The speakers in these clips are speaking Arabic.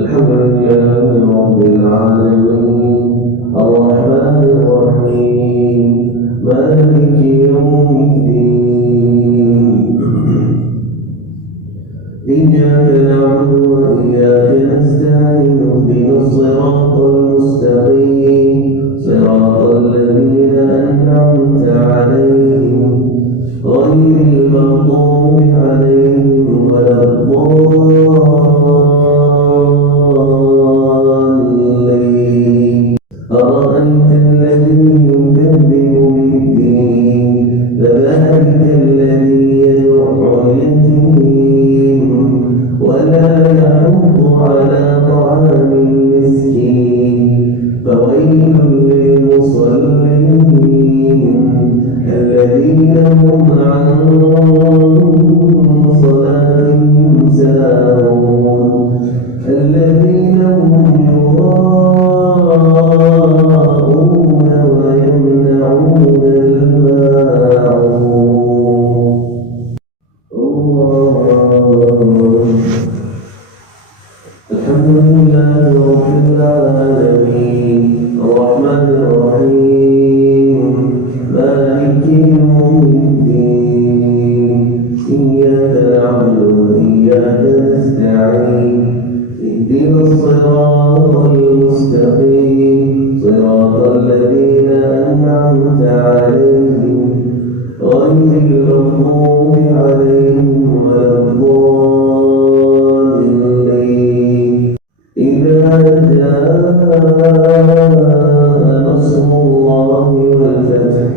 الحمد لله رب العالمين الرحمن الرحيم مالك يوم الدين إياك نعبد وإياك نستعين اهدنا الصراط المستقيم صراط الذين أنعمت عليهم غير المغضوب عليهم ولا الضالين أرأيت الذي يكذب بالدين فذلك الذي يدع اليتيم ولا يحض على طعام المسكين فويل للمصلين الذين هم عن صلاتهم ساهون الذين هم يراءون ويمنعون الماعون الحمد لله رب العالمين الرحمن الرحيم مالك يوم الدين إياك نعبد وإياك نستعين اهدنا الصراط المستقيم صراط الذين أنعمت عليهم غير المغضوب عليهم ولا الضالين إذا جاء نصر الله والفتح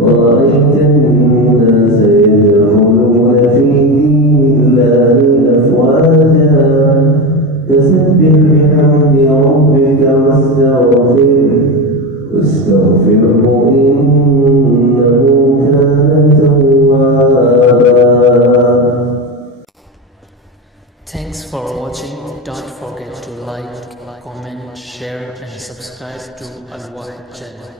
ورأيت الناس يدخلون في دين الله أفواجا فسبح بحمد ربك واستغفره إنه كان توابا. Thanks for watching. Don't forget to like, comment, share and subscribe to Al Wahid channel.